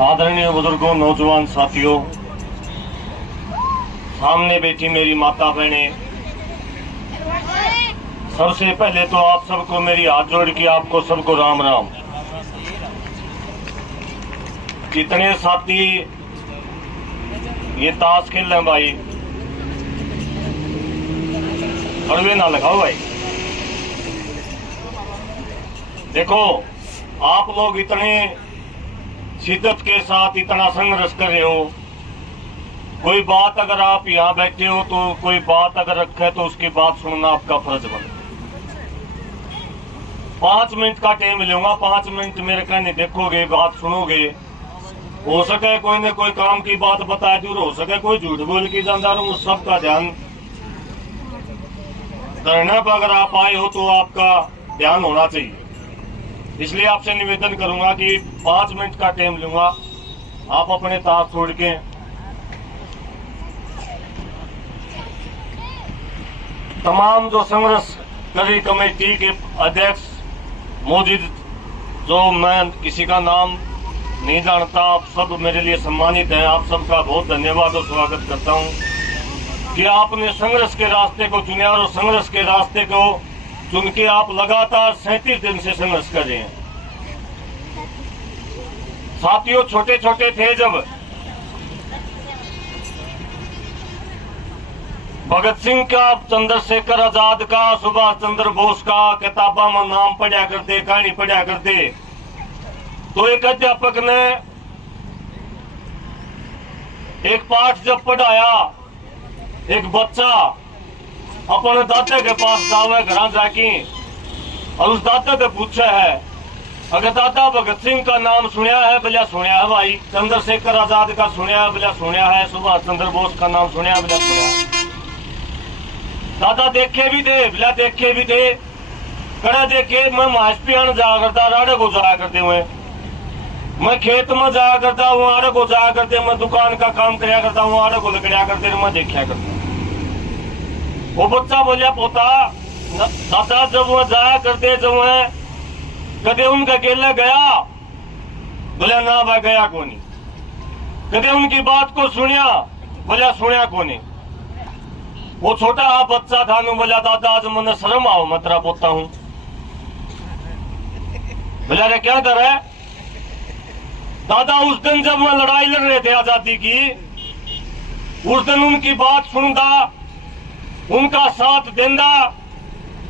आदरणीय बुजुर्गों, नौजवान साथियों, सामने बैठी मेरी माता बहनें, सबसे पहले तो आप सबको मेरी हाथ जोड़ के आपको सबको राम राम। कितने साथी ये ताश खेल रहे हैं भाई, अड़वे ना लगाओ भाई। देखो, आप लोग इतने शिद्दत के साथ इतना संघर्ष कर रहे हो। कोई बात अगर आप यहाँ बैठे हो तो कोई बात अगर रखे तो उसकी बात सुनना आपका फर्ज बने। 5 मिनट का टाइम लूंगा, 5 मिनट मेरे कहने देखोगे, बात सुनोगे। हो सके कोई ने कोई काम की बात बताए दूर, हो सके कोई झूठ बोल के जानदार हूं, उस सब का ध्यान करने पर अगर आप आए हो तो आपका ध्यान होना चाहिए। इसलिए आपसे निवेदन करूंगा कि 5 मिनट का टाइम लूंगा, आप अपने ताश छोड़ के तमाम जो संघर्षकारी कमेटी के अध्यक्ष मौजूद, जो मैं किसी का नाम नहीं जानता, आप सब मेरे लिए सम्मानित हैं। आप सबका बहुत धन्यवाद और स्वागत करता हूं कि आपने संघर्ष के रास्ते को चुना और संघर्ष के रास्ते को चुन के आप लगातार 37 दिन से संघर्ष कर रहे हैं। साथियों, छोटे छोटे थे जब भगत सिंह का, चंद्रशेखर आजाद का, सुभाष चंद्र बोस का किताबा में नाम पढ़ा करते, कहानी पढ़ा करते, तो एक अध्यापक ने एक पाठ जब पढ़ाया, एक बच्चा अपने दादा के पास जावे घर जाके और उस दादा से पूछा है, अगर दादा भगत सिंह का नाम सुनिया है? बोला सुनिया है भाई। चंद्रशेखर आजाद का सुनिया है? बोला सुनिया है। सुभाष चंद्र बोस का नाम सुनिया है? बोला सुनिया। दादा देखे भी थे? बोला देखे भी थे। कड़ा देखे, मैं मास्पियान जाया करता, राड़े को जाया करते हुए, मैं खेत में जाया करता हूँ, आड़े को जाया करते, मैं दुकान का काम कराया करता हूँ, आड़े को लकड़िया करते, मैं देखा करता। वो बच्चा बोलिया, पोता दादा जब वह जाया करते, जब वह कदे उनका केला गया? बोलिया ना भाई, गया कोनी। कदे उनकी बात को सुनिया? बोलिया सुनिया कोनी। वो छोटा बच्चा था, नु बोलिया दादा आज मैंने शर्म आओ, मैं तेरा पोता हूं। बोलिया रे क्या कर है? दादा उस दिन जब मैं लड़ाई लड़ रहे थे आजादी की, उस दिन उनकी बात सुनता, उनका साथ देंदा,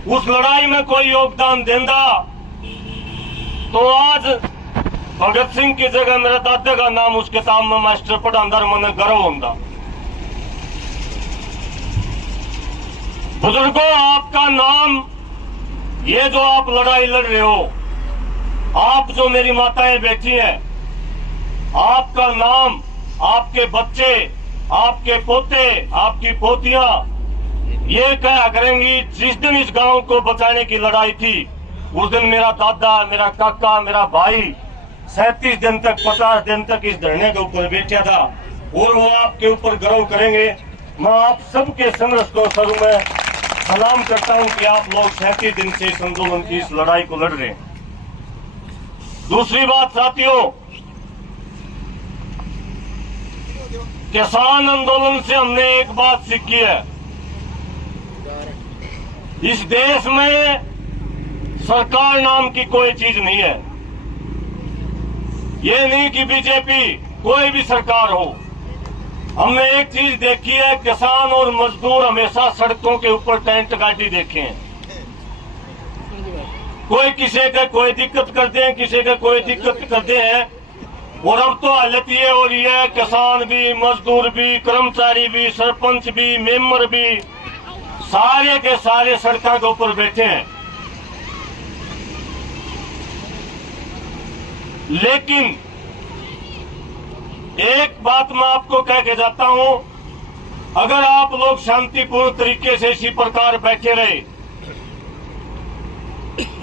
उस लड़ाई में कोई योगदान देंदा, तो आज भगत सिंह की जगह मेरे दादा का नाम उस किताब में मास्टर पढ़ांदा, मैंने गर्व होंदा। बुजुर्गों, आपका नाम, ये जो आप लड़ाई लड़ रहे हो, आप जो मेरी माताएं बैठी हैं, आपका नाम, आपके बच्चे, आपके पोते, आपकी पोतियां ये क्या करेंगी? जिस दिन इस गांव को बचाने की लड़ाई थी, उस दिन मेरा दादा, मेरा काका, मेरा भाई 37 दिन तक, 50 दिन तक इस धरने के ऊपर बैठा था और वो आपके ऊपर गर्व करेंगे। मैं आप सबके संघर्ष को शुरू में सलाम करता हूं कि आप लोग 37 दिन से इस आंदोलन की, इस लड़ाई को लड़ रहे हैं। दूसरी बात साथियों, किसान आंदोलन से हमने एक बात सीखी है, इस देश में सरकार नाम की कोई चीज नहीं है। ये नहीं कि बीजेपी, कोई भी सरकार हो। हमने एक चीज देखी है, किसान और मजदूर हमेशा सड़कों के ऊपर टेंट गाड़ी देखे हैं। कोई किसी का कोई दिक्कत करते हैं, किसी का कोई दिक्कत करते हैं। और अब तो हालत ये हो रही है, किसान भी, मजदूर भी, कर्मचारी भी, सरपंच भी, मेंबर भी, सारे के सारे सड़कों के ऊपर बैठे हैं। लेकिन एक बात मैं आपको कह के जाता हूं, अगर आप लोग शांतिपूर्ण तरीके से इसी प्रकार बैठे रहे,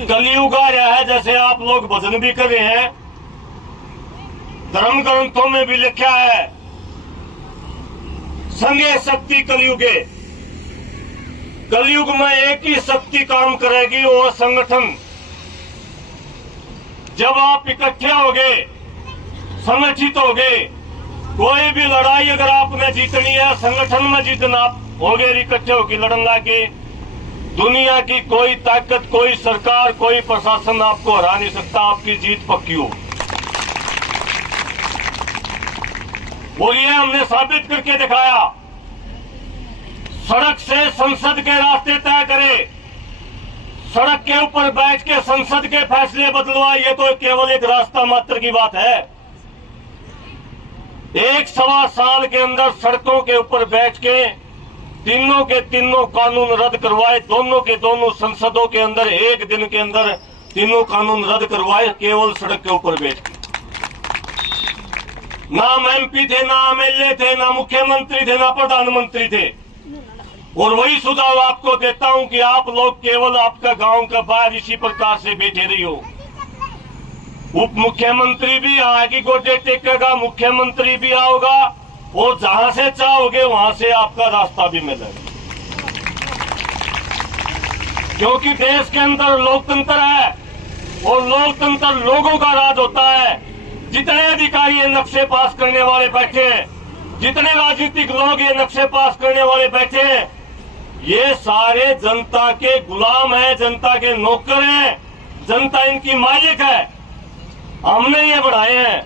कलयुग आ रहा है, जैसे आप लोग भजन भी कर रहे हैं, धर्म ग्रंथों में भी लिखा है, संगे शक्ति कलयुगे। कलयुग में एक ही शक्ति काम करेगी, वो संगठन। जब आप इकट्ठे हो गए, संगठित हो गए। कोई भी लड़ाई अगर आपने जीतनी है, संगठन में जीतना हो गए, इकट्ठे होकर लड़न लागे, दुनिया की कोई ताकत, कोई सरकार, कोई प्रशासन आपको हरा नहीं सकता। आपकी जीत पक्की हो। और ये हमने साबित करके दिखाया। सड़क से संसद के रास्ते तय करे, सड़क के ऊपर बैठ के संसद के फैसले बदलवा, ये तो केवल एक रास्ता मात्र की बात है। 1-1.25 साल के अंदर सड़कों के ऊपर बैठ के तीनों के तीनों कानून रद्द करवाए, दोनों के दोनों संसदों के अंदर एक दिन के अंदर तीनों कानून रद्द करवाए, केवल सड़क के ऊपर बैठ के। ना एमपी थे, ना एमएलए थे, ना मुख्यमंत्री थे, ना प्रधानमंत्री थे। और वही सुझाव आपको देता हूं कि आप लोग केवल आपका गांव का बाहर इसी प्रकार से बैठे रही हो। उप मुख्यमंत्री भी आगे गोटे टेकेगा, मुख्यमंत्री भी आओगा, और जहां से चाहोगे वहां से आपका रास्ता भी मिलेगा। क्योंकि देश के अंदर लोकतंत्र है, और लोकतंत्र लोगों का राज होता है। जितने अधिकारी ये नक्शे पास करने वाले बैठे हैं, जितने राजनीतिक लोग ये नक्शे पास करने वाले बैठे हैं, ये सारे जनता के गुलाम हैं, जनता के नौकर हैं, जनता इनकी मालिक है। हमने ये बढ़ाए हैं।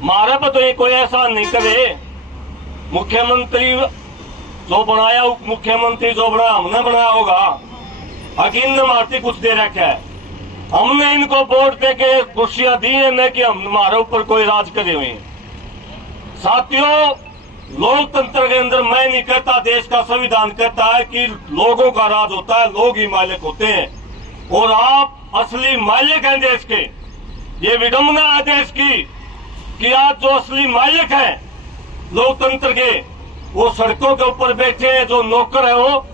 हमारे पर तो ये कोई ऐसा नहीं करे। मुख्यमंत्री जो बनाया, उप मुख्यमंत्री जो बनाया, हमने बनाया होगा। अकीन ने मारती कुछ दे रखा है। हमने इनको वोट दे के कुर्सियां दी है, न कि हम हमारे ऊपर कोई राज करे हुए हैं। साथियों, लोकतंत्र के अंदर मैं नहीं कहता, देश का संविधान कहता है कि लोगों का राज होता है, लोग ही मालिक होते हैं, और आप असली मालिक हैं देश के। ये विडंबना है देश की कि आज जो असली मालिक हैं लोकतंत्र के, वो सड़कों के ऊपर बैठे हैं, जो नौकर है वो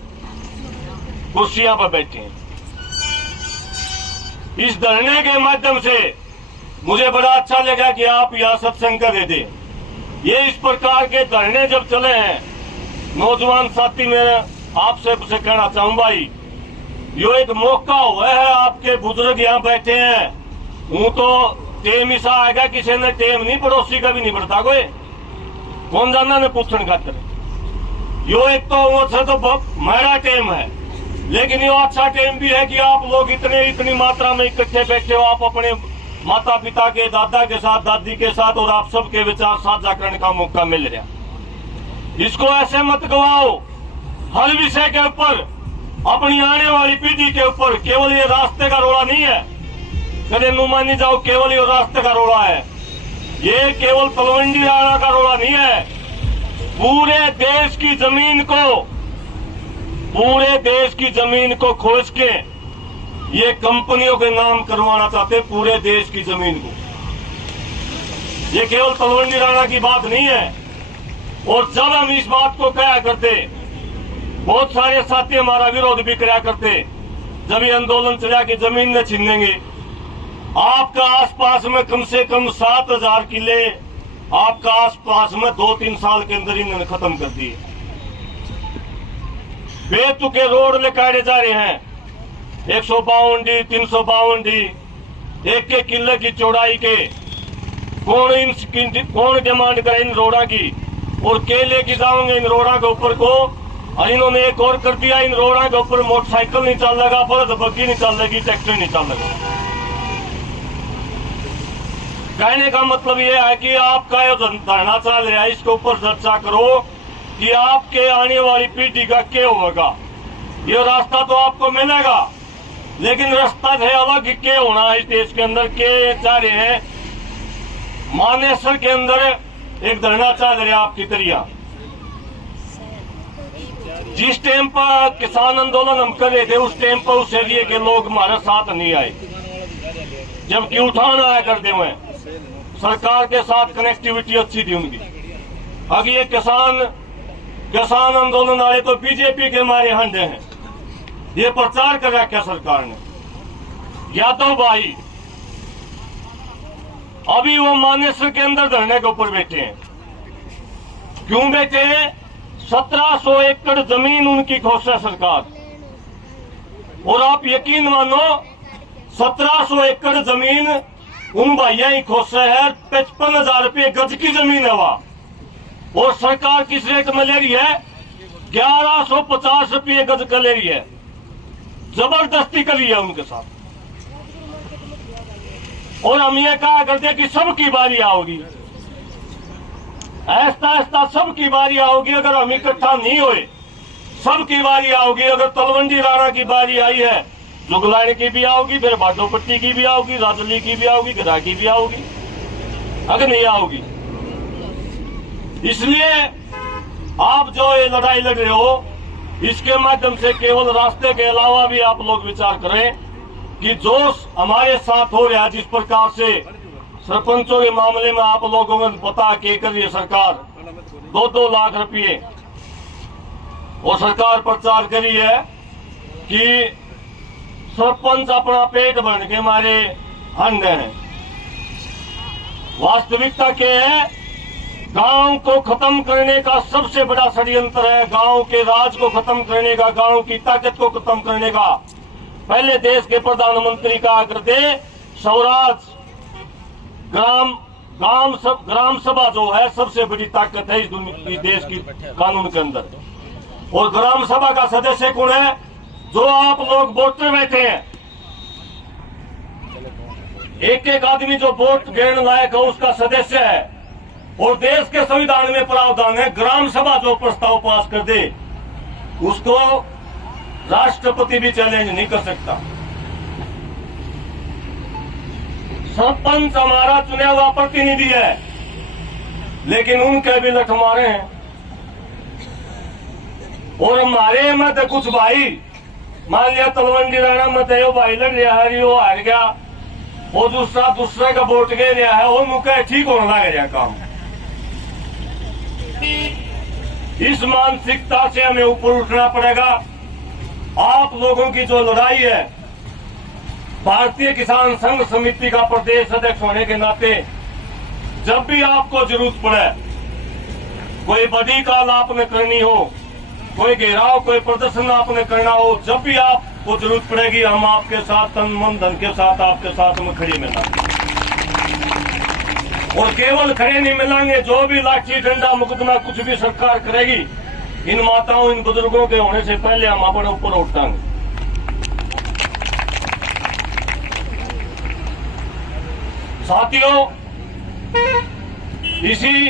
कुर्सियां पर बैठे हैं। इस धरने के माध्यम से मुझे बड़ा अच्छा लगा कि आप यहां सत्संग कर रहे थे। ये इस प्रकार के धरने जब चले हैं, नौजवान साथी, मेरे आपसे कुछ कहना चाहूं भाई, यो एक मौका हुआ है। आपके बुजुर्ग यहाँ बैठे हैं, हूं तो टेम ऐसा आएगा, किसी ने टेम नहीं, पड़ोसी का भी नहीं बढ़ता कोई, कौन जाना ने पूछने खातर। यो एक तो वो तो मेरा टेम है, लेकिन यो अच्छा टेम भी है कि आप लोग इतनी मात्रा में इकट्ठे बैठे हो। आप अपने माता पिता के, दादा के साथ, दादी के साथ, और आप सबके विचार साझा करने का मौका मिल रहा। इसको ऐसे मत गवाओ। हर विषय के ऊपर, अपनी आने वाली पीढ़ी के ऊपर, केवल ये रास्ते का रोड़ा नहीं है, कदे नुमा नहीं जाओ, केवल ये रास्ते का रोड़ा है। ये केवल तलवंडी राणा का रोड़ा नहीं है। पूरे देश की जमीन को खोज के ये कंपनियों के नाम करवाना चाहते, पूरे देश की जमीन को। ये केवल तलवंडी राणा की बात नहीं है। और जब हम इस बात को कहा करते, बहुत सारे साथी हमारा विरोध भी कराया करते, जब ये आंदोलन चला कि जमीन न छीनेंगे। आपका आसपास में कम से कम 7,000 किले आपका आसपास में 2-3 साल के अंदर इन्होंने खत्म कर दिए। बेतुके रोड निकाले जा रहे हैं, 152 352 एक किले की चौड़ाई के। कौन डिमांड करे इन रोड़ा की, और केले की जाओगे इन रोड़ा के ऊपर को। और इन्होंने एक और कर दिया, इन रोड़ा के ऊपर मोटरसाइकिल नहीं चल लगा, बल्द बग्गी नहीं चल लगी, ट्रैक्टर नहीं चल लगा। कहने का मतलब यह है कि आपका जो धरना चल रहा है, इसके ऊपर चर्चा करो कि आपके आने वाली पीढ़ी का क्या होगा। ये रास्ता तो आपको मिलेगा, लेकिन रास्ता है अलग क्या होना है इस देश के अंदर। के चाह रहे हैं, मानेसर के अंदर एक धरना चल रहा है आपकी तरिया। जिस टाइम पर किसान आंदोलन हम कर रहे थे, उस टाइम पर उस एरिए के लोग हमारे साथ नहीं आए, जबकि उठान आया करते हुए सरकार के साथ कनेक्टिविटी अच्छी थी उनकी। अब ये किसान आंदोलन वाले तो बीजेपी के मारे हंडे हैं। ये प्रचार कर रखा सरकार ने। यादव भाई अभी वो मानेसर के अंदर धरने के ऊपर बैठे हैं। क्यों बैठे हैं? 1700 एकड़ जमीन उनकी खोस है सरकार। और आप यकीन मानो, 1700 एकड़ जमीन उन भाइया ही खुश है 55,000 रुपये गज की जमीन है वहां, और सरकार किस रेट में ले रही है? 1150 रुपये गज का ले रही है। जबरदस्ती करी है उनके साथ। और हम ये कहा करते कि सबकी बारी आओगी, ऐसा ऐसा सबकी बारी आओगी। अगर हम इकट्ठा नहीं हुए सबकी बारी आओगी। अगर तलवंडी राणा की बारी आई है, जुगलानी की भी आओगी, फिर भाटोपट्टी की भी आओगी, राजली की भी आओगी, गदा की भी आओगी, अगर नहीं आओगी। इसलिए आप जो ये लड़ाई लड़ रहे हो, इसके माध्यम से केवल रास्ते के अलावा भी आप लोग विचार करें कि जो हमारे साथ हो रहा है, जिस प्रकार से सरपंचों के मामले में आप लोगों को पता के कर रही है सरकार 2-2 लाख रुपये, वो सरकार प्रचार करी है कि सरपंच अपना पेट भरने के मारे हंड हैं। वास्तविकता क्या है? गांव को खत्म करने का सबसे बड़ा षड्यंत्र है, गांव के राज को खत्म करने का, गांव की ताकत को खत्म करने का। पहले देश के प्रधानमंत्री कहा करते स्वराज ग्राम सभा जो है सबसे बड़ी ताकत है इस देश की कानून के अंदर। और ग्राम सभा का सदस्य कौन है? जो आप लोग वोटर बैठे हैं। एक एक आदमी जो वोट गिरने लायक है उसका सदस्य है। और देश के संविधान में प्रावधान है, ग्राम सभा जो प्रस्ताव पास कर दे उसको राष्ट्रपति भी चैलेंज नहीं कर सकता। सरपंच हमारा चुना हुआ प्रतिनिधि है, लेकिन उनके भी लठ मारे हैं। और हमारे मत कुछ भाई, मान लिया तलवंडी राणा मत है, वो भाई लड़ रहा है, वो हार गया, वो दूसरे का वोट गे रहा है, वो मुझे ठीक होने लग रहा काम। इस मानसिकता से हमें ऊपर उठना पड़ेगा। आप लोगों की जो लड़ाई है, भारतीय किसान संघ समिति का प्रदेश अध्यक्ष होने के नाते जब भी आपको जरूरत पड़े, कोई बड़ी काल आपने करनी हो, कोई घेराव, कोई प्रदर्शन आपने करना हो, जब भी आपको जरूरत पड़ेगी हम आपके साथ तन मन धन के साथ आपके साथ में खड़े मिलेंगे। और केवल खड़े नहीं मिलेंगे, जो भी लाठी डंडा मुकदमा कुछ भी सरकार करेगी, इन माताओं इन बुजुर्गों के होने से पहले हम अपने ऊपर उठाएंगे। साथियों, इसी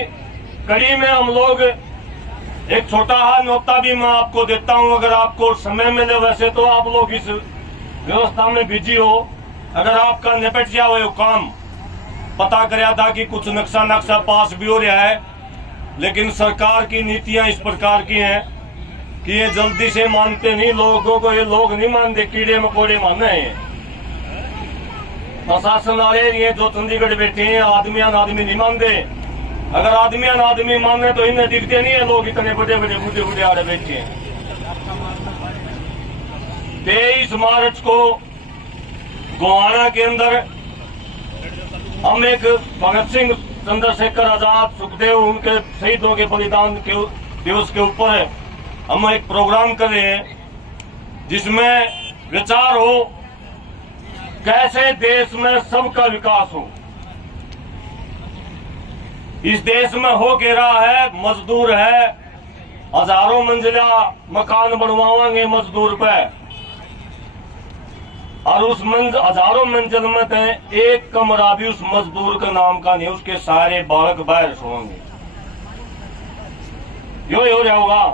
कड़ी में हम लोग एक छोटा सा न्योता भी मैं आपको देता हूं। अगर आपको समय मिले, वैसे तो आप लोग इस व्यवस्था में बिजी हो, अगर आपका निपट गया वो काम पता कराया था कि कुछ नक्शा पास भी हो रहा है, लेकिन सरकार की नीतियां इस प्रकार की हैं कि ये जल्दी से मानते नहीं लोगों को। ये लोग नहीं मानते, कीड़े मकोड़े माने हैं। प्रशासन वाले ये जो चंडीगढ़ बैठे हैं, आदमी नहीं मानते। अगर आदमी माने तो इन्हें दिखते नहीं है लोग, इतने बड़े बड़े बूढ़े आड़े बैठे हैं। 23 मार्च को गोहाना के अंदर हम एक भगत सिंह, चंद्रशेखर आजाद, सुखदेव, उनके शहीदों के बलिदान के दिवस के ऊपर हम एक प्रोग्राम कर रहे हैं, जिसमें विचार हो कैसे देश में सबका विकास हो। इस देश में हो के रहा है, मजदूर है, हजारों मंजिला मकान बनवाएंगे मजदूर पे, और उस हजारों मंजिल में तो एक कमरा भी उस मजदूर का नाम का नहीं, उसके सारे बालक बाहर सोएंगे। यो हो रहा होगा।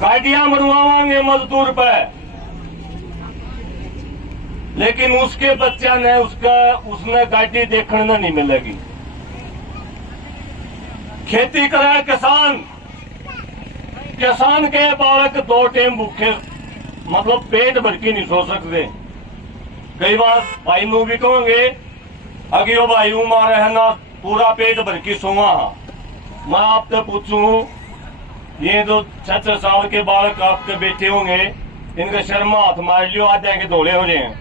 गाड़ियां बनवाएंगे मजदूर पे, लेकिन उसके बच्चा ने उसने गाड़ी देखने नहीं मिलेगी। खेती करे किसान के बालक 2 टाइम भूखे, मतलब पेट भर के नहीं सो सकते। कई बार भाई नू भी कहोगे अगे वो भाई मारे है ना पूरा पेट भर के सोवा। मैं आपसे पूछूं, ये जो 6-6 साल के बालक आपके बेटे होंगे, इनके शर्मा हाथ मार लियो, आज जाएंगे धोले हो रहे हैं,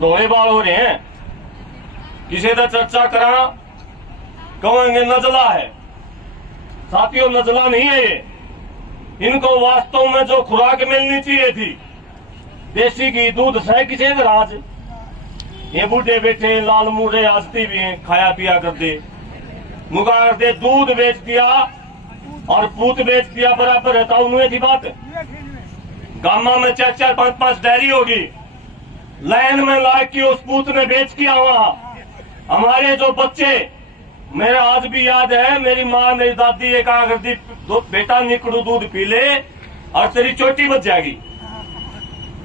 धोले बाल हो रहे हैं। किसी का चर्चा करा कहेंगे नजला है। साथियों, नजला नहीं है ये। इनको वास्तव में जो खुराक मिलनी चाहिए थी, देसी घी दूध से किसी राज ये बूढ़े बैठे लाल मुड़े आजती भी हैं, खाया पिया करते मुका करते, दूध बेच दिया और पूत बेच दिया बराबर है। तो उन्हें थी बात, गामा में 4-4, 5-5 डेयरी होगी, लाइन में ला के उस पूत ने बेच किया। वहां हमारे जो बच्चे, मेरा आज भी याद है, मेरी माँ मेरी दादी ये कहा करती, बेटा निकड़ू दूध पी ले और तेरी चोटी बच जाएगी।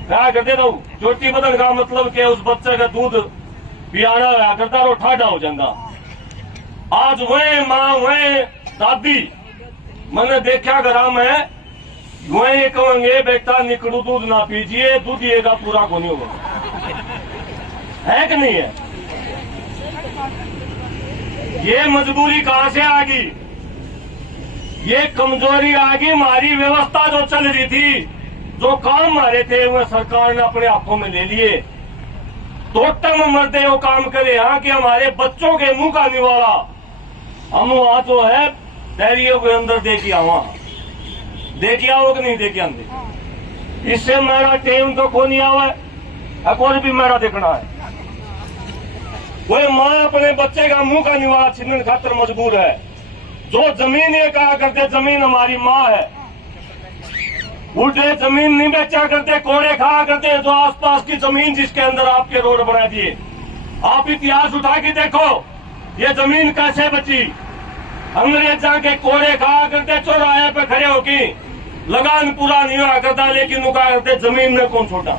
क्या करते तो चोटी बदल का मतलब कि उस बच्चे का दूध पियाना होया करता और ठाडा हो जाता। आज वह माँ वह दादी मैंने देखा घरा में वही कहेंगे बेटा निकड़ू दूध ना पीजिए, दूध येगा पूरा को नहीं होगा, है कि नहीं है? ये मजबूरी कहां से आ गई? ये कमजोरी आ गई। हमारी व्यवस्था जो चल रही थी, जो काम हमारे थे, वह सरकार ने अपने हाथों में ले लिए। टोटम मरते वो काम करे हाँ कि हमारे बच्चों के मुंह का निवारा हम वहां जो है डेयरियों के अंदर देखिए, वहां देखिए आओ कि नहीं देखिए अंदर। इससे मेरा टेम तो खो नहीं आवा है, कोई भी मेरा देखना है। कोई माँ अपने बच्चे का मुंह का निवारा छीनने खातर मजबूर है। जो जमीन ये कहा करते जमीन हमारी माँ है, उल्टे जमीन नहीं बेचा करते, कोड़े खाया करते। जो आसपास की जमीन जिसके अंदर आपके रोड बना दिए, आप इतिहास उठा के देखो ये जमीन कैसे बची। अंग्रेज जाके कोड़े खाया करते, चौराहे पे खड़े होके लगान पूरा नहीं हुआ करता, लेकिन वो कहा करते जमीन ने कौन छोटा।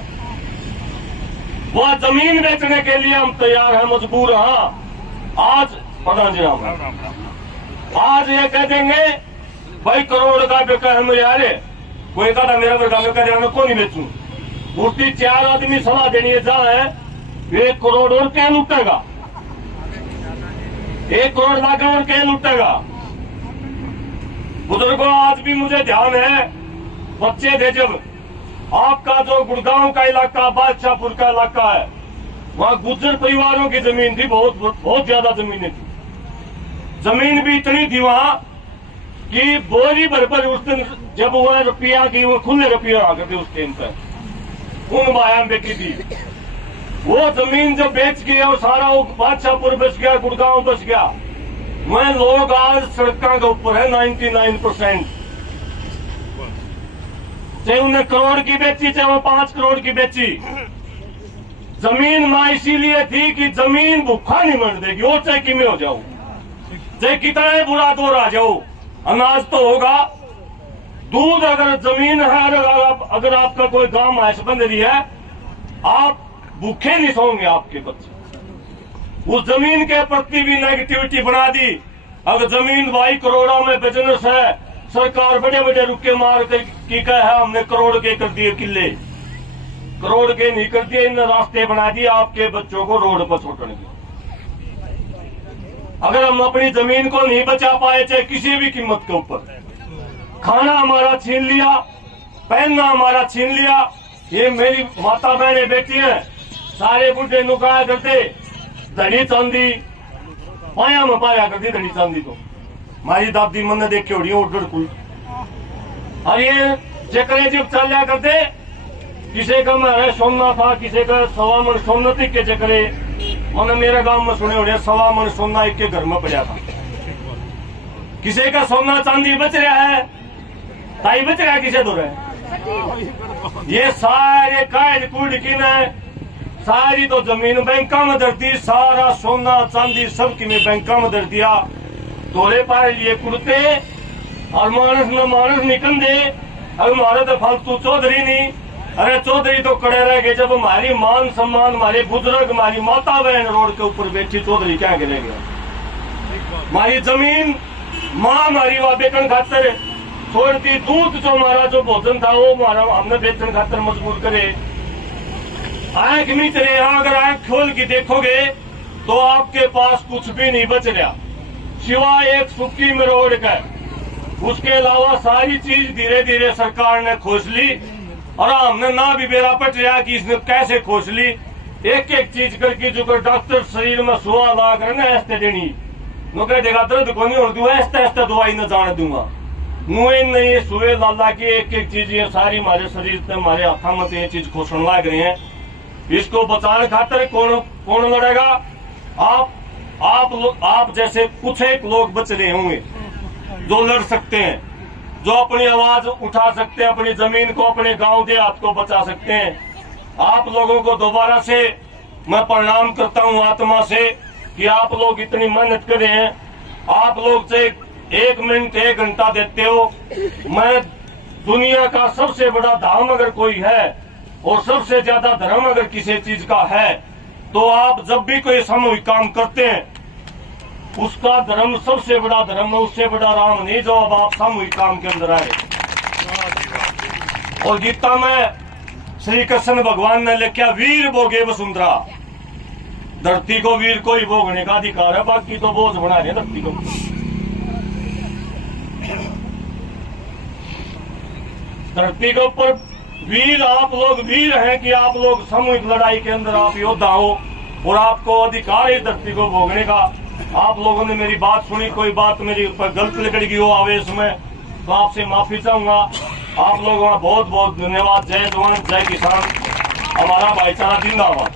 वह जमीन बेचने के लिए हम तैयार हैं, मजबूर। हाँ आज प्रधान जी आज ये कह देंगे भाई करोड़ का बेका है मेरे यारे, कोई कहा मेरा बेका में कह मैं कौन नहीं बेचू। उठती 4 आदमी सलाह देनी है, जहां है 1 करोड़ और क्या लुटेगा, 1 करोड़ लाकर और क्या लुटेगा। बुजुर्गों आज भी मुझे ध्यान है, बच्चे थे जब, आपका जो गुड़गांव का इलाका बादशाहपुर का इलाका है, वहां गुज्जर परिवारों की जमीन थी, बहुत ज्यादा जमीनें थी। जमीन भी इतनी थी वहां कि बोरी भर पर उस दिन जब वह रुपया की वो खुले रुपया आ गए थे उस टाइम पर उन बयान बेची थी। वो जमीन जो बेच गए और सारा वो बादशाहपुर बच गया, गुड़गांव बच गया। वह लोग आज सड़कों के ऊपर है 99%। चाहे उन्हें करोड़ की बेची, चाहे वो 5 करोड़ की बेची, जमीन मां इसीलिए थी कि जमीन भूखा नहीं मर देगी। और चाहे कि में हो जाओ, चाहे कितना ही बुरा दौर आ जाओ, अनाज तो होगा। दूध अगर जमीन है, अगर आपका कोई गांव हैसबंदरी है, आप भूखे नहीं सोंगे आपके बच्चे। उस जमीन के प्रति भी नेगेटिविटी बना दी। अगर जमीन भाई करोड़ों में बिजनेस है, सरकार बड़े बड़े रुके मार कर की कहा है हमने करोड़ के कर दिए किले, करोड़ के नहीं कर दिए, इन रास्ते बना दिए आपके बच्चों को रोड पर छोड़ने के। अगर हम अपनी जमीन को नहीं बचा पाए, चाहे किसी भी कीमत के ऊपर, खाना हमारा छीन लिया, पहनना हमारा छीन लिया। ये मेरी माता बहने बेटी है, सारे बुढ़े नुकाया करते धड़ी चांदी पाया में पाया करती, धड़ी चांदी तो हमारी दादी मन ने देखे उड़ी उड़ कुल। और ये चक्रे जब चल करते, किसी का मेरा सोना था, किसी का 1.25 मन सोना थी के चक्रे। मैंने मेरे गांव में सुने उड़े 1.25 मन सोना एक के घर में पड़ा था। किसी का सोना चांदी बच रहा है, ताई बच रहा है, किसे दो रहे। ये सारे कायद कूड़ की ने सारी तो जमीन बैंका में धर दी, सारा सोना चांदी सब की में बैंका में धर दिया। तोरे पास ये कुड़ते और मानस न मानस निकल दे। अब हमारे तो फालतू चौधरी नहीं, अरे चौधरी तो कड़े रह गए। जब हमारी मान सम्मान, हमारे बुजुर्ग, हमारी माता बहन रोड के ऊपर बैठी, चौधरी क्या गिरेगा। हमारी जमीन माँ हमारी वहां बेचन खातर छोड़ती, दूध जो हमारा जो भोजन था वो हमारा हमने बेचन खातर मजबूर करे। आंख नीच रहे, अगर आंख खोल के देखोगे तो आपके पास कुछ भी नहीं बच रहा सिवाय एक सुक्की में रोड का। उसके अलावा सारी चीज धीरे धीरे सरकार ने खोज ली, और हमने ना भी बेरा पट रहा कि इसने कैसे खोज ली। एक एक चीज करके जो कर डॉक्टर शरीर में सुआ ला कर ना ऐसे देनी, नो कह देगा दर्द को नहीं होती, ऐसा ऐसा दवाई न जाने दूंगा। मुए नहीं सुए लाला की एक एक चीज ये सारी हमारे शरीर से, हमारे हाथा में ये चीज खोसण लग रहे हैं। इसको बचाने खातिर कौन लड़ेगा? आप जैसे कुछ एक लोग बच रहे होंगे जो लड़ सकते हैं, जो अपनी आवाज उठा सकते हैं, अपनी जमीन को, अपने गांव देहात को बचा सकते हैं। आप लोगों को दोबारा से मैं प्रणाम करता हूं आत्मा से कि आप लोग इतनी मेहनत कर रहे हैं। आप लोग से 1 मिनट 1 घंटा देते हो। मैं दुनिया का सबसे बड़ा धाम अगर कोई है और सबसे ज्यादा धर्म अगर किसी चीज का है तो आप जब भी कोई सामूहिक काम करते हैं उसका धर्म सबसे बड़ा धर्म है, उससे बड़ा राम नहीं जो अब आप सामूहिक काम के अंदर आए। और गीता में श्री कृष्ण भगवान ने लिखा वीर भोगे वसुंधरा, धरती को वीर को ही भोगने का अधिकार है, बाकी तो बोझ बना रहे धरती को। धरती के ऊपर वीर आप लोग वीर हैं कि आप लोग सामूहिक लड़ाई के अंदर आप योद्धा हो और आपको अधिकार है धरती को भोगने का। आप लोगों ने मेरी बात सुनी, कोई बात मेरी ऊपर गलत निकल गई हो आवेश में तो आपसे माफी चाहूंगा। आप लोगों का बहुत बहुत धन्यवाद। जय जवान जय किसान, हमारा भाईचारा जिंदाबाद।